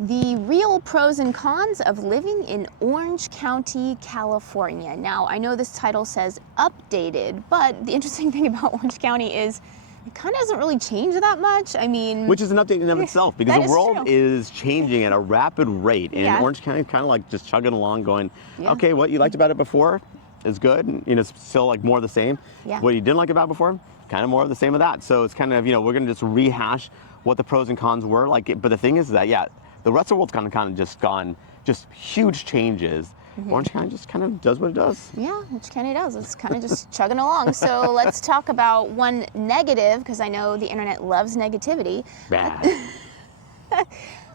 The real pros and cons of living in Orange County, California. Now, I know this title says updated, but the interesting thing about Orange County is it kind of hasn't really changed that much. I mean, which is an update in and of itself, because the world is changing at a rapid rate, and Orange County is kind of like just chugging along, going, okay, what you liked about it before is good, and it's still like more of the same. What you didn't like about it before, kind of more of the same of that. So it's kind of, we're going to just rehash what the pros and cons were. But the thing is that, the rest of the world's kind of just gone, just huge changes. Orange County just kind of does what it does. Yeah, Orange County does. It's kind of just chugging along. So let's talk about one negative, because I know the internet loves negativity.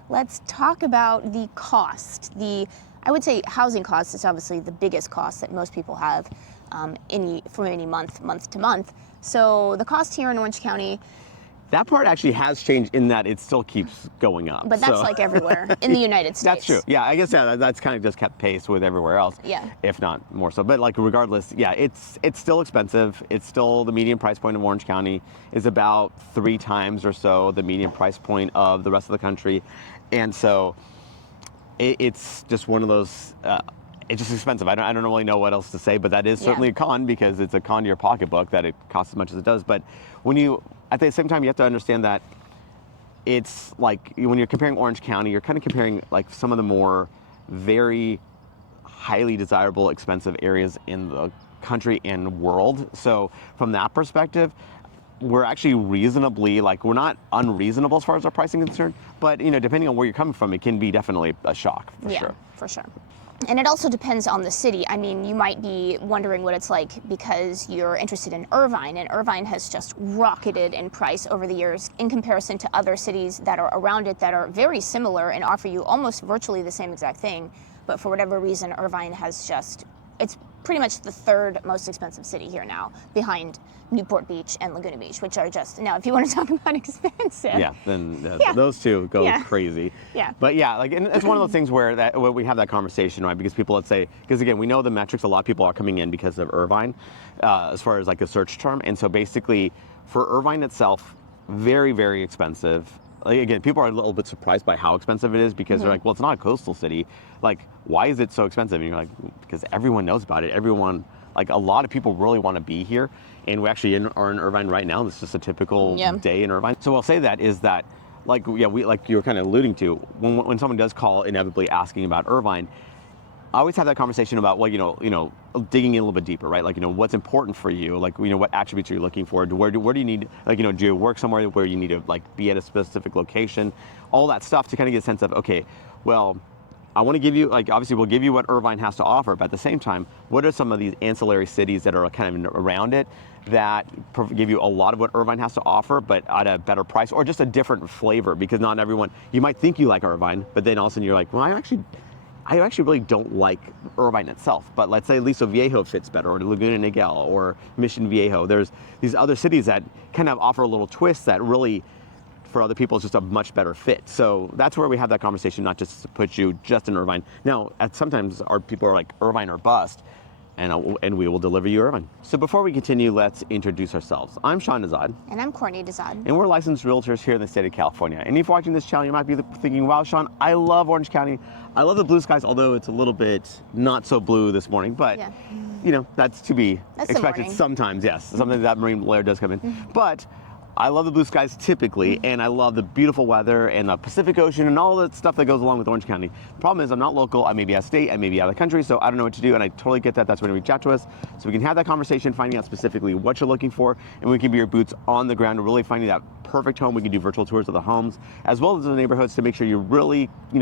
Let's talk about the cost. I would say housing cost is obviously the biggest cost that most people have from any month to month. So the cost here in Orange County, that part actually has changed in that it still keeps going up. But that's like everywhere in the United States. That's true. Yeah, I guess that's kind of just kept pace with everywhere else. If not more so. But like regardless, it's still expensive. It's still the median price point of Orange County is about 3 times or so the median price point of the rest of the country. And so it's just one of those, it's just expensive. I don't really know what else to say, but that is certainly a con, because it's a con to your pocketbook that it costs as much as it does. But at the same time, you have to understand that it's like when you're comparing Orange County, you're kind of comparing like some of the more very highly desirable, expensive areas in the country and world. So from that perspective, we're actually reasonably, we're not unreasonable as far as our pricing is concerned, but depending on where you're coming from, it can be definitely a shock, for sure. For sure. And it also depends on the city. I mean, you might be wondering what it's like because you're interested in Irvine, and Irvine has just rocketed in price over the years in comparison to other cities that are around it that are very similar and offer you almost virtually the same exact thing. But for whatever reason, Irvine has it's pretty much the 3rd most expensive city here now, behind Newport Beach and Laguna Beach, which are just, now if you want to talk about expensive. Then those two go crazy. But and it's one of those things where we have that conversation, right? Because people, let's say, because again, we know the metrics, a lot of people are coming in because of Irvine, as far as like a search term. And so basically for Irvine itself, very, very expensive. Again, people are a little bit surprised by how expensive it is, because they're like, well, it's not a coastal city. Like, why is it so expensive? And you're like, because everyone knows about it. Everyone, a lot of people really want to be here. And we actually are in Irvine right now. This is just a typical day in Irvine. So I'll say that is that, we like you were kind of alluding to, when someone does call inevitably asking about Irvine, I always have that conversation about, digging in a little bit deeper, right? What's important for you? What attributes are you looking for? Where do you need, do you work somewhere where you need to, be at a specific location? All that stuff to kind of get a sense of, okay, well, I want to give you, obviously we'll give you what Irvine has to offer, but at the same time, what are some of these ancillary cities that are kind of around it that give you a lot of what Irvine has to offer, but at a better price, or just a different flavor? Because not everyone, you might think you like Irvine, but then all of a sudden you're like, well, I actually really don't like Irvine itself, but let's say Aliso Viejo fits better, or Laguna Niguel, or Mission Viejo. There's these other cities that kind of offer a little twist that really, for other people, is just a much better fit. So that's where we have that conversation, not just to put you just in Irvine. Now, sometimes our people are like Irvine or bust, and we will deliver you Irvine. So before we continue, let's introduce ourselves. I'm Sean Nazad. And I'm Courtney Nazad. And we're licensed realtors here in the state of California. And if you're watching this channel, you might be thinking, wow, Sean, I love Orange County. I love the blue skies, although it's a little bit not so blue this morning, but that's to be expected sometimes, yes. Sometimes that marine layer does come in. But I love the blue skies typically, and I love the beautiful weather and the Pacific Ocean and all the stuff that goes along with Orange County. The problem is I'm not local. I may be out of state. I may be out of the country, so I don't know what to do, and I totally get that. That's when you reach out to us, so we can have that conversation, finding out specifically what you're looking for, and we can be your boots on the ground, really finding that perfect home. We can do virtual tours of the homes, as well as the neighborhoods, to make sure you really, when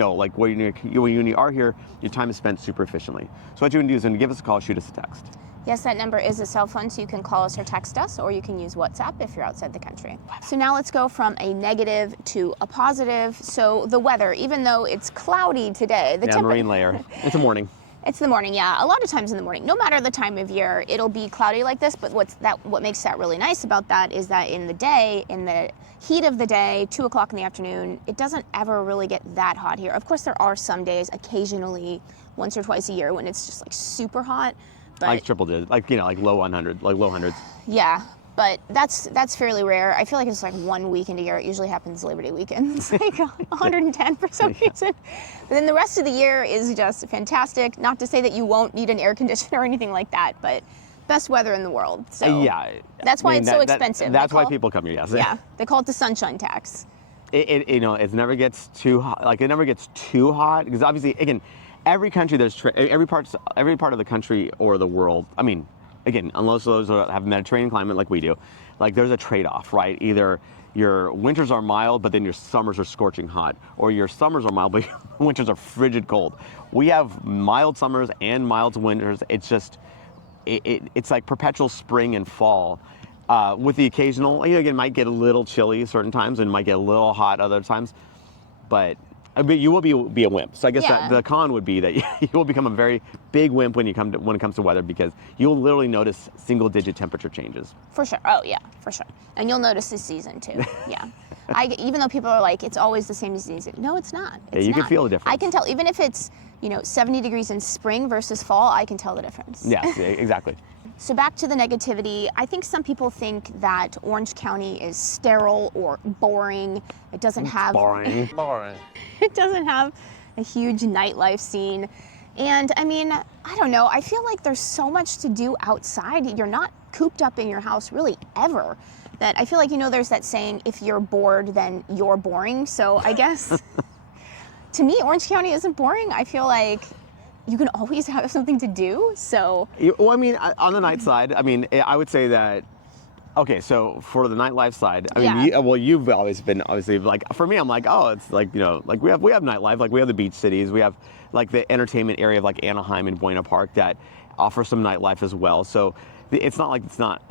you are here, your time is spent super efficiently. So what you can do is when you give us a call, shoot us a text. Yes, that number is a cell phone, so you can call us or text us, or you can use WhatsApp if you're outside the country. So now let's go from a negative to a positive. So the weather, even though it's cloudy today, marine layer. It's a morning. It's the morning, yeah. A lot of times in the morning, no matter the time of year, it'll be cloudy like this. But what makes that really nice about that is that in the day, in the heat of the day, 2 o'clock in the afternoon, it doesn't ever really get that hot here. Of course, there are some days, occasionally, once or twice a year, when it's just super hot. But triple digits, low 100, low hundreds. Yeah, But that's fairly rare. I feel like it's like 1 weekend a year. It usually happens Labor Day weekend. It's like 110 for some reason. But then the rest of the year is just fantastic. Not to say that you won't need an air conditioner or anything like that, but best weather in the world. So that's why it's so expensive. That's why people come here. Yes. Yeah, they call it the sunshine tax. It never gets too hot. Like it never gets too hot because obviously, again, every country every part of the country or the world. I mean, again, unless those have Mediterranean climate like we do, like there's a trade-off, right? Either your winters are mild, but then your summers are scorching hot, or your summers are mild, but your winters are frigid cold. We have mild summers and mild winters. It's just, it's like perpetual spring and fall, with the occasional, again, it might get a little chilly certain times and might get a little hot other times, but you will be a wimp. So I guess the con would be that you will become a very big wimp when it comes to weather, because you'll literally notice single-digit temperature changes. For sure. Oh yeah, for sure. And you'll notice this season too. Yeah. Even though people are like, it's always the same season. No, it's not. You can feel the difference. I can tell, even if it's 70 degrees in spring versus fall, I can tell the difference. Yes, exactly. So back to the negativity, I think some people think that Orange County is sterile or boring. It doesn't have boring. It doesn't have a huge nightlife scene. And I mean, I don't know, I feel like there's so much to do outside. You're not cooped up in your house really ever. That I feel like, there's that saying, if you're bored, then you're boring. So I guess to me, Orange County isn't boring. I feel like you can always have something to do, so. Well, I mean, on the night side, I mean, I would say that, okay, so for the nightlife side, I mean, you've always been, obviously, like, for me, I'm like, oh, it's like, like we have nightlife, like we have the beach cities, we have like the entertainment area of like Anaheim and Buena Park that offer some nightlife as well, so it's not like it's not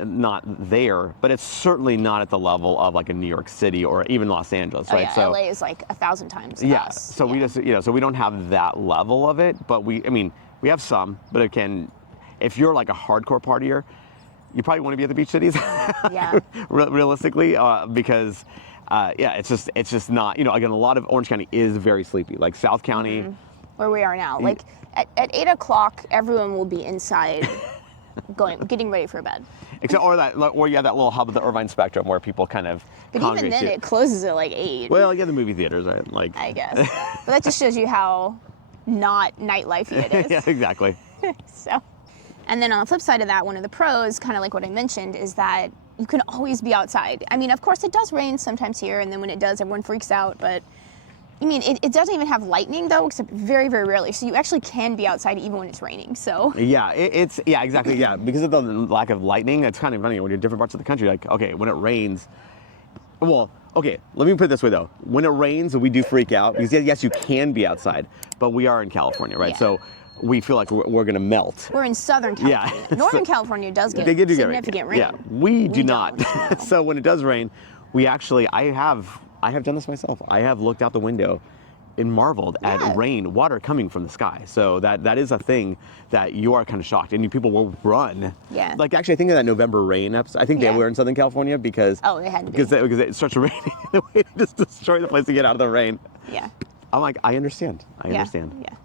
there, but it's certainly not at the level of like a New York City or even Los Angeles, right? Yeah, So LA is like 1,000 times us. So we just, so we don't have that level of it, but we have some, but again, if you're like a hardcore partier, you probably want to be at the beach cities. Yeah. Realistically, because it's just not, again, a lot of Orange County is very sleepy, like South County. Mm-hmm. Where we are now, like at 8 o'clock, everyone will be inside. Getting ready for bed. Except, or you have that little hub of the Irvine Spectrum where people kind of. But even then, it closes at like 8. Well, yeah, the movie theaters, right? Like. I guess. But that just shows you how not nightlife it is. Yeah, exactly. So, and then on the flip side of that, one of the pros, kind of like what I mentioned, is that you can always be outside. I mean, of course, it does rain sometimes here, and then when it does, everyone freaks out. But I mean, it doesn't even have lightning though, except very, very rarely. So you actually can be outside even when it's raining. So yeah, exactly. Yeah, because of the lack of lightning, it's kind of funny when you're in different parts of the country. Like, okay, when it rains, well, okay, let me put it this way though. When it rains, we do freak out because yes, you can be outside, but we are in California, right? Yeah. So we feel like we're going to melt. We're in Southern California. Yeah. Northern California does get significant rain. Yeah, we do not. No. So when it does rain, we actually, I have done this myself. I have looked out the window and marveled at water coming from the sky. So that is a thing that you are kind of shocked, and people will run. Yeah. Like actually, I think of that November rain episode. I think they were in Southern California because they had to be. because it starts raining. The way to just destroy the place to get out of the rain. Yeah. I'm like, I understand. I understand. Yeah.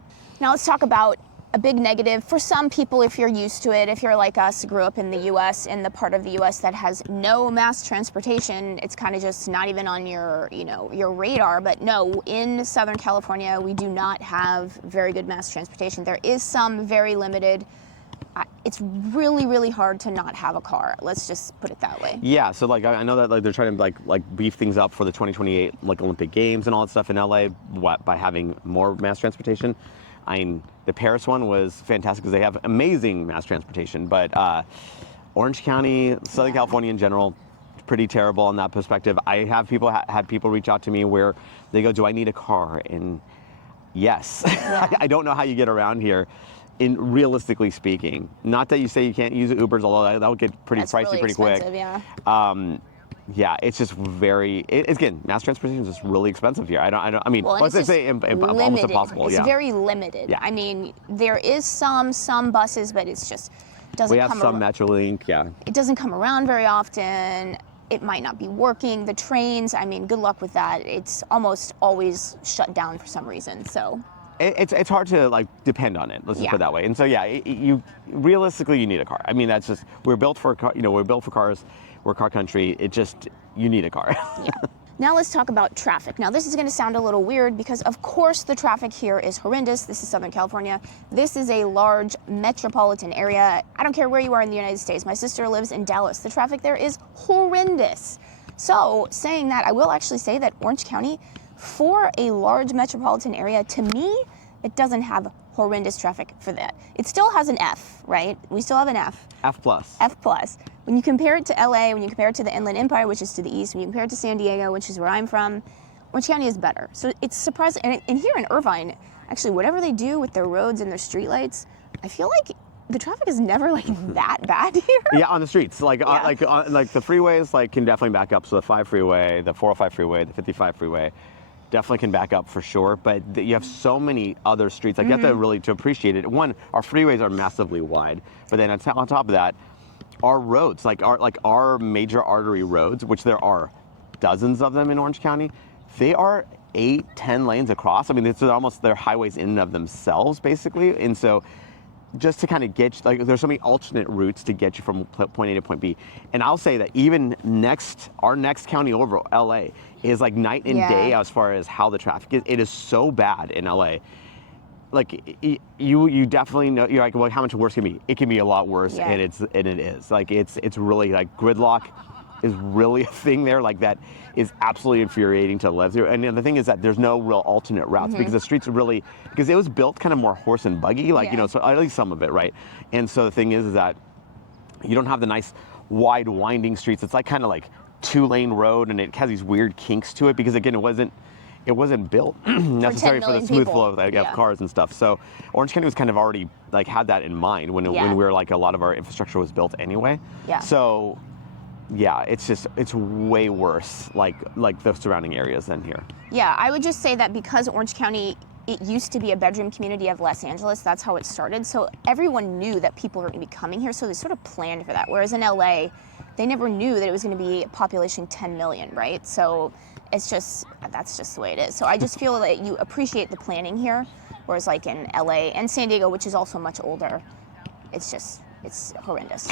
Now let's talk about a big negative for some people if you're used to it. If you're like us, grew up in the U.S., in the part of the U.S. that has no mass transportation, it's kind of just not even on your radar. But no, in Southern California, we do not have very good mass transportation. There is some very limited. It's really, really hard to not have a car. Let's just put it that way. Yeah, so like I know that like they're trying to like beef things up for the 2028 like Olympic Games and all that stuff in LA by having more mass transportation. I mean, the Paris one was fantastic because they have amazing mass transportation, but Orange County, Southern California in general, pretty terrible in that perspective. I have had people reach out to me where they go, "Do I need a car?" And yes, I don't know how you get around here. In realistically speaking, not that you say you can't use Ubers, although that would get pretty pricey really pretty quick. Yeah. Yeah, it's just again, mass transportation is just really expensive here. I mean, let's say almost impossible. It's very limited. Yeah. I mean, there is some buses, but it's just doesn't come. We have some Metrolink, yeah. It doesn't come around very often. It might not be working. The trains, I mean, good luck with that. It's almost always shut down for some reason. So it's hard to like depend on it. Let's just put it that way. And so you realistically you need a car. I mean, that's just we're built for we're built for cars. we're car country. You need a car. Yeah. Now let's talk about traffic. Now this is going to sound a little weird because of course the traffic here is horrendous. This is Southern California. This is a large metropolitan area. I don't care where you are in the United States. My sister lives in Dallas. The traffic there is horrendous. So saying that, I will actually say that Orange County, for a large metropolitan area, to me, it doesn't have horrendous traffic for that. It still has an F, right? We still have an F. F plus. F plus. When you compare it to LA, when you compare it to the Inland Empire, which is to the east, when you compare it to San Diego, which is where I'm from, Orange County is better. So it's surprising. And here in Irvine, actually, whatever they do with their roads and their streetlights, I feel like the traffic is never like that bad here. Yeah, on the streets, like the freeways, like can definitely back up. So the 5 freeway, the 405 freeway, the 55 freeway, definitely can back up for sure. But you have so many other streets. Like you have to really to appreciate it. One, our freeways are massively wide, but then on top of that, our roads, like our major artery roads, which there are dozens of them in Orange County, they are 8-10 lanes across. I mean, they're highways in and of themselves, basically. And so just to kind of get, like, there's so many alternate routes to get you from point A to point B. And I'll say that even our next county over, LA, is like night and day as far as how the traffic is. It is so bad in LA. Like you definitely know, you're like, well, how much worse can it be? It can be a lot worse, and it is. Like it's really like gridlock is really a thing there. Like that is absolutely infuriating to live through. And the thing is that there's no real alternate routes because the streets are really, because it was built kind of more horse and buggy, like so at least some of it, right? And so the thing is that you don't have the nice wide winding streets. It's like kind of like 2-lane road, and it has these weird kinks to it because again, it wasn't built necessarily for the smooth flow of cars and stuff. So Orange County was kind of already like had that in mind when we were like a lot of our infrastructure was built anyway. Yeah. So yeah, it's way worse like the surrounding areas than here. Yeah, I would just say that because Orange County, it used to be a bedroom community of Los Angeles. That's how it started. So everyone knew that people were going to be coming here, so they sort of planned for that. Whereas in LA, they never knew that it was going to be population 10 million, right? So that's just the way it is. So I just feel that you appreciate the planning here, whereas like in LA and San Diego, which is also much older, it's horrendous.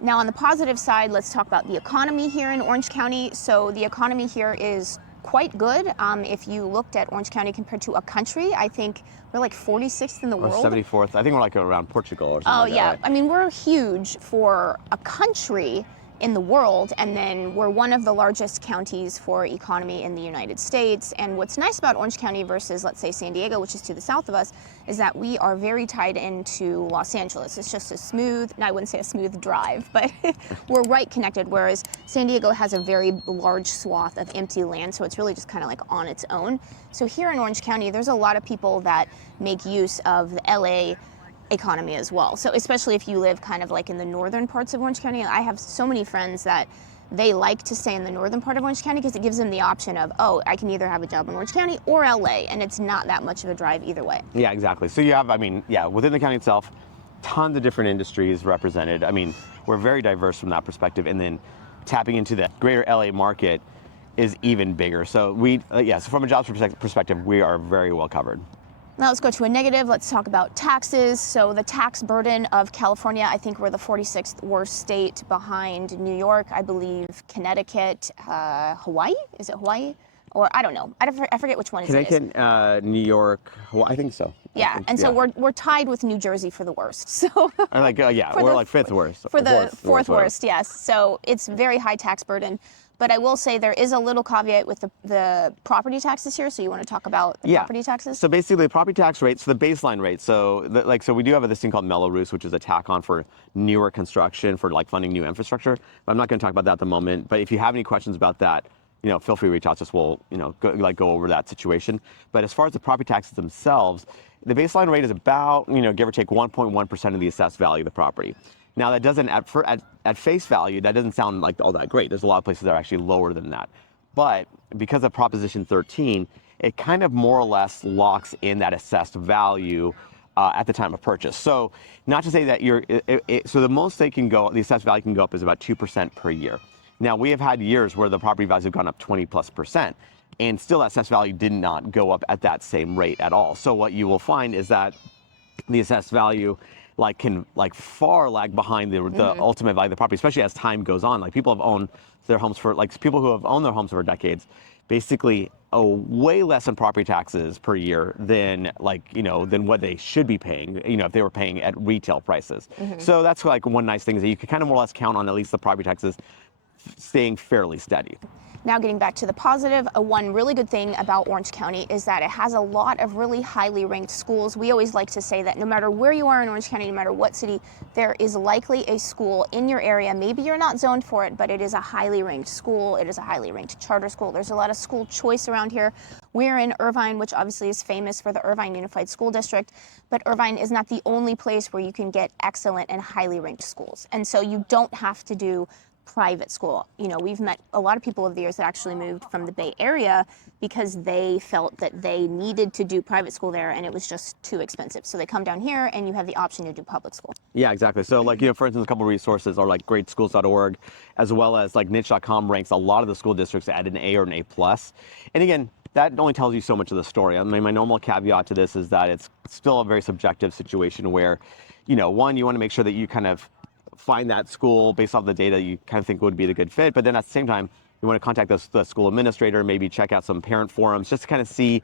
Now on the positive side, let's talk about the economy here in Orange County. So the economy here is quite good. If you looked at Orange County compared to a country, I think we're like 46th in the world. Or 74th. I think we're like around Portugal or something. Oh, yeah. Right? I mean, we're huge for a country in the world, and then we're one of the largest counties for economy in the United States. And what's nice about Orange County versus, let's say, San Diego, which is to the south of us, is that we are very tied into Los Angeles. It's just a smooth, I wouldn't say a smooth drive, but we're right connected, whereas San Diego has a very large swath of empty land, so it's really just kind of like on its own. So here in Orange County, there's a lot of people that make use of the LA economy as well. So especially if you live kind of like in the northern parts of Orange County, I have so many friends that they like to stay in the northern part of Orange County because it gives them the option of, oh, I can either have a job in Orange County or LA, and it's not that much of a drive either way. Yeah, exactly. So you have, within the county itself, tons of different industries represented. I mean, we're very diverse from that perspective, and then tapping into the greater LA market is even bigger. So so from a jobs perspective, we are very well covered. Now let's go to a negative. Let's talk about taxes. So the tax burden of California, I think we're the 46th worst state behind New York, I believe Connecticut, Hawaii? Is it Hawaii? Or I don't know. I forget which one Connecticut, New York, Hawaii, I think so. Yeah, so we're tied with New Jersey for the worst. So we're like fifth worst. For the fourth worst, yes. So it's very high tax burden. But I will say there is a little caveat with the property taxes here. So you want to talk about the property taxes? So basically, the property tax rates, the baseline rate. So we do have this thing called Mello-Roos, which is a tack on for newer construction for like funding new infrastructure. But I'm not going to talk about that at the moment. But if you have any questions about that, feel free to reach out to us. We'll go over that situation. But as far as the property taxes themselves, the baseline rate is about give or take 1.1% of the assessed value of the property. Now that doesn't, at face value, that doesn't sound like all that great. There's a lot of places that are actually lower than that. But because of Proposition 13, it kind of more or less locks in that assessed value at the time of purchase. So not to say that so the most the assessed value can go up is about 2% per year. Now we have had years where the property values have gone up 20+%, and still that assessed value did not go up at that same rate at all. So what you will find is that the assessed value, like can like far lag behind the ultimate value of the property, especially as time goes on. Like people have owned their homes for like people who have owned their homes for decades, basically owe way less in property taxes per year than than what they should be paying, if they were paying at retail prices. So that's like one nice thing is that you can kind of more or less count on at least the property taxes staying fairly steady. Now getting back to the positive, one really good thing about Orange County is that it has a lot of really highly ranked schools. We always like to say that no matter where you are in Orange County, no matter what city, there is likely a school in your area. Maybe you're not zoned for it, but it is a highly ranked school. It is a highly ranked charter school. There's a lot of school choice around here. We're in Irvine, which obviously is famous for the Irvine Unified School District, but Irvine is not the only place where you can get excellent and highly ranked schools. And so you don't have to do private school. We've met a lot of people over the years that actually moved from the Bay Area because they felt that they needed to do private school there and it was just too expensive. So they come down here and you have the option to do public school. Yeah, exactly. So like, for instance, a couple of resources are like greatschools.org, as well as like niche.com ranks a lot of the school districts at an A or an A+. And again, that only tells you so much of the story. I mean, my normal caveat to this is that it's still a very subjective situation where, one, you want to make sure that you kind of find that school based off the data you kind of think would be the good fit, but then at the same time, you want to contact the school administrator, maybe check out some parent forums, just to kind of see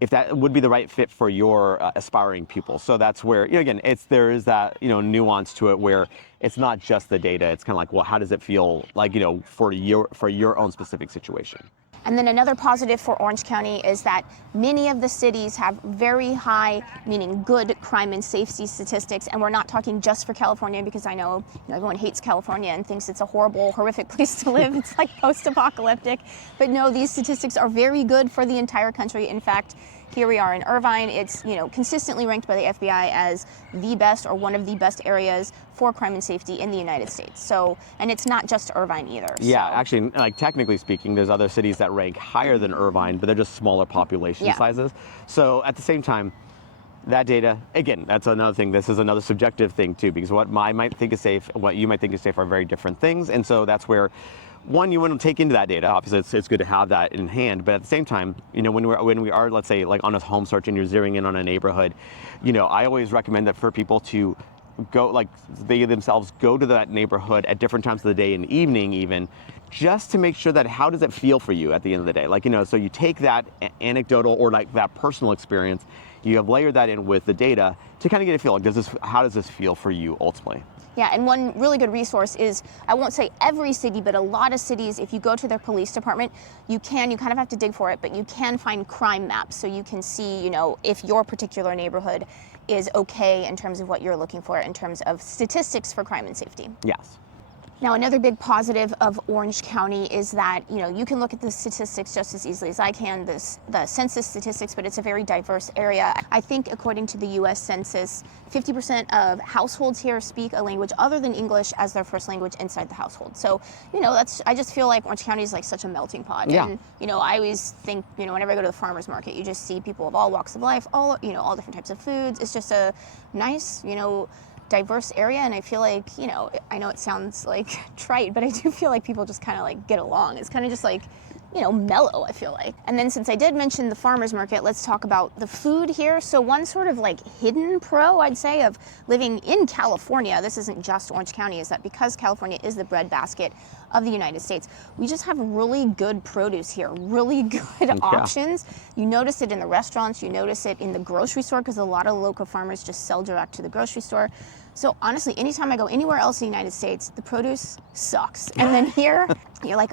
if that would be the right fit for your aspiring pupil. So that's where, again, there is that, nuance to it where it's not just the data. It's kind of like, well, how does it feel like, for your own specific situation? And then another positive for Orange County is that many of the cities have very high, meaning good crime and safety statistics. And we're not talking just for California, because I know, everyone hates California and thinks it's a horrible, horrific place to live. It's like post-apocalyptic. But no, these statistics are very good for the entire country. In fact, here we are in Irvine. It's, consistently ranked by the FBI as the best or one of the best areas for crime and safety in the United States. So, and it's not just Irvine either. Yeah, so. Actually, like technically speaking, there's other cities that rank higher than Irvine, but they're just smaller population sizes. So at the same time, that data, again, that's another thing. This is another subjective thing too, because what I might think is safe and what you might think is safe are very different things. And so that's where, one, you want to take into that data. Obviously, it's good to have that in hand. But at the same time, when we are, let's say, like on a home search and you're zeroing in on a neighborhood, I always recommend that for people to go, like they themselves go to that neighborhood at different times of the day and evening even, just to make sure that how does it feel for you at the end of the day? Like, so you take that anecdotal or like that personal experience, you have layered that in with the data to kind of get a feel. Like, how does this feel for you ultimately? Yeah, and one really good resource is, I won't say every city, but a lot of cities, if you go to their police department, you kind of have to dig for it, but you can find crime maps. So you can see, if your particular neighborhood is okay in terms of what you're looking for in terms of statistics for crime and safety. Yes. Now, another big positive of Orange County is that, you can look at the statistics just as easily as I can, the census statistics, but it's a very diverse area. I think according to the US Census, 50% of households here speak a language other than English as their first language inside the household. So, I just feel like Orange County is like such a melting pot. Yeah. And, I always think, whenever I go to the farmer's market, you just see people of all walks of life, all different types of foods. It's just a nice, diverse area, and I feel like, I know it sounds like trite, but I do feel like people just kind of like get along. It's kind of just like, mellow, I feel like. And then since I did mention the farmer's market, let's talk about the food here. So one sort of like hidden pro, I'd say, of living in California, this isn't just Orange County, is that because California is the breadbasket of the United States, we just have really good produce here, really good options. You notice it in the restaurants, you notice it in the grocery store, because a lot of local farmers just sell direct to the grocery store. So honestly, anytime I go anywhere else in the United States, the produce sucks. And then here, you're like,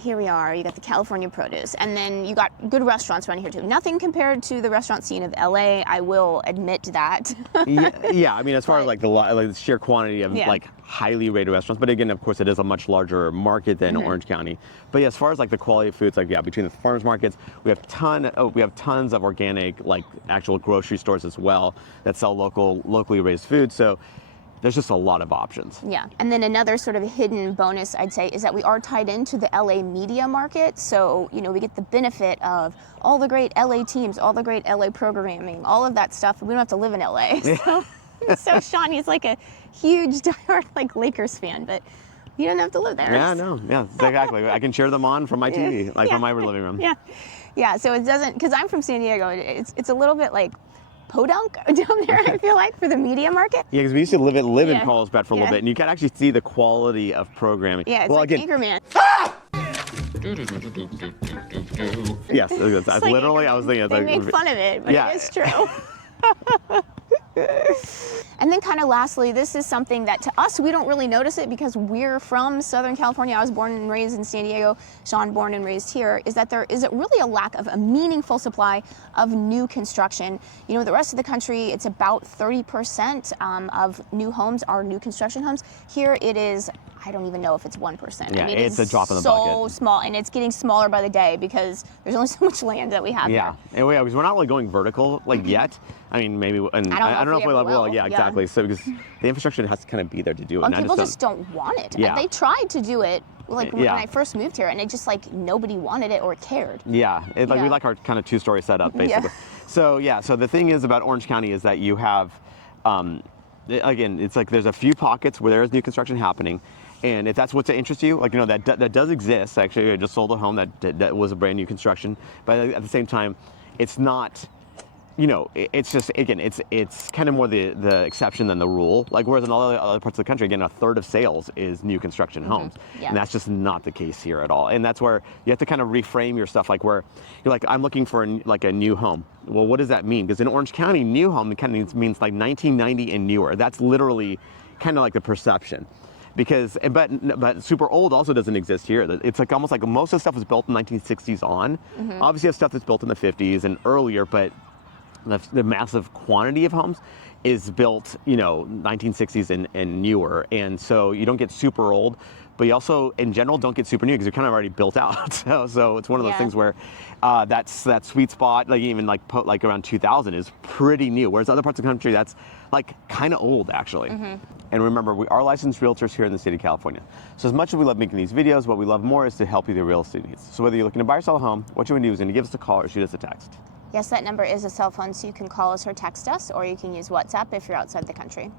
here we are, you got the California produce. And then you got good restaurants around here too. Nothing compared to the restaurant scene of LA, I will admit that. Yeah, I mean, as far as like the sheer quantity of like highly rated restaurants, but again, of course, it is a much larger market than Orange County. But yeah, as far as like the quality of foods, like between the farmers markets, we have tons of organic, like actual grocery stores as well that sell locally raised food. So there's just a lot of options. Yeah, and then another sort of hidden bonus, I'd say, is that we are tied into the LA media market. So, we get the benefit of all the great LA teams, all the great LA programming, all of that stuff. We don't have to live in LA. So Sean, he's like a huge diehard like Lakers fan, but you don't have to live there. Yeah, no, yeah, exactly. I can cheer them on from my TV, from my living room. Yeah. So it doesn't, because I'm from San Diego, it's a little bit like podunk down there, I feel like, for the media market. Yeah, because we used to live in Carlsbad for a little bit, and you can actually see the quality of programming. Yeah, it's like Anchorman. Yes, like literally, I was thinking. They make fun of it, but it is true. And then kind of lastly, this is something that to us, we don't really notice it because we're from Southern California. I was born and raised in San Diego. Sean born and raised here, is that there is really a lack of a meaningful supply of new construction. You know, the rest of the country, it's about 30% of new homes are new construction homes. Here it is, I don't even know if it's 1%. Yeah, I mean, it's a drop in the bucket. So small, and it's getting smaller by the day because there's only so much land that we have here. And because we're not really going vertical yet. I mean, maybe, and I don't know if we will. Yeah, exactly. So because the infrastructure has to kind of be there to do it. And people just don't want it. Yeah. They tried to do it like when I first moved here, and it just like nobody wanted it or cared. Yeah, we like our kind of two-story setup basically. So so the thing is about Orange County is that you have, again, it's like there's a few pockets where there is new construction happening. And if that's what's that interests you, like, you know, that does exist. Actually, I just sold a home that was a brand new construction, but at the same time, it's not, you know, it's just, again, it's kind of more the exception than the rule. Like, whereas in all the other parts of the country, again, a third of sales is new construction homes. Yeah. And that's just not the case here at all. And that's where you have to kind of reframe your stuff, like where you're like, I'm looking for a new home. Well, what does that mean? Because in Orange County, new home, it kind of means like 1990 and newer. That's literally kind of like the perception. Because, but super old also doesn't exist here. It's like almost like most of the stuff was built in 1960s on. Obviously, you have stuff that's built in the 50s and earlier, but the massive quantity of homes is built, you know, 1960s and newer. And so you don't get super old, but you also, in general, don't get super new because you're kind of already built out. So it's one of those things where that sweet spot, like even like around 2000, is pretty new. Whereas other parts of the country, that's like kind of old, actually. And remember, we are licensed realtors here in the state of California. So as much as we love making these videos, what we love more is to help you with your real estate needs. So whether you're looking to buy or sell a home, what you want to do is give us a call or shoot us a text. Yes, that number is a cell phone, so you can call us or text us, or you can use WhatsApp if you're outside the country.